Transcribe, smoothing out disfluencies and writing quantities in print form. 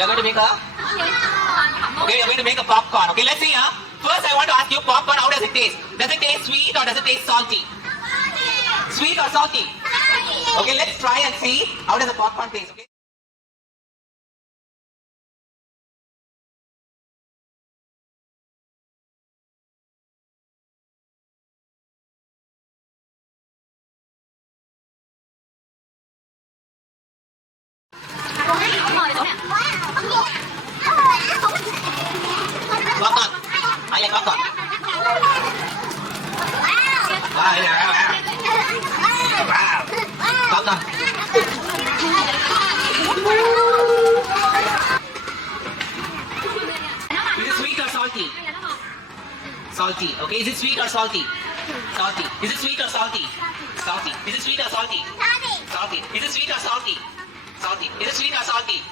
You're going to make a? Okay, you're going to make a popcorn. Okay, let's see. First, I want to ask you, popcorn, how does it taste? Does it taste sweet or does it taste salty? Sweet or salty? Okay, let's try and see how does the popcorn taste. Okay. Popcorn. I like popcorn. Wow. Popcorn. Is it sweet or salty? Salty. Okay, is it sweet or salty? Salty. Is it sweet or salty? Salty. Is it sweet or salty? Salty. Is it sweet or salty? Salty. Is it sweet or salty?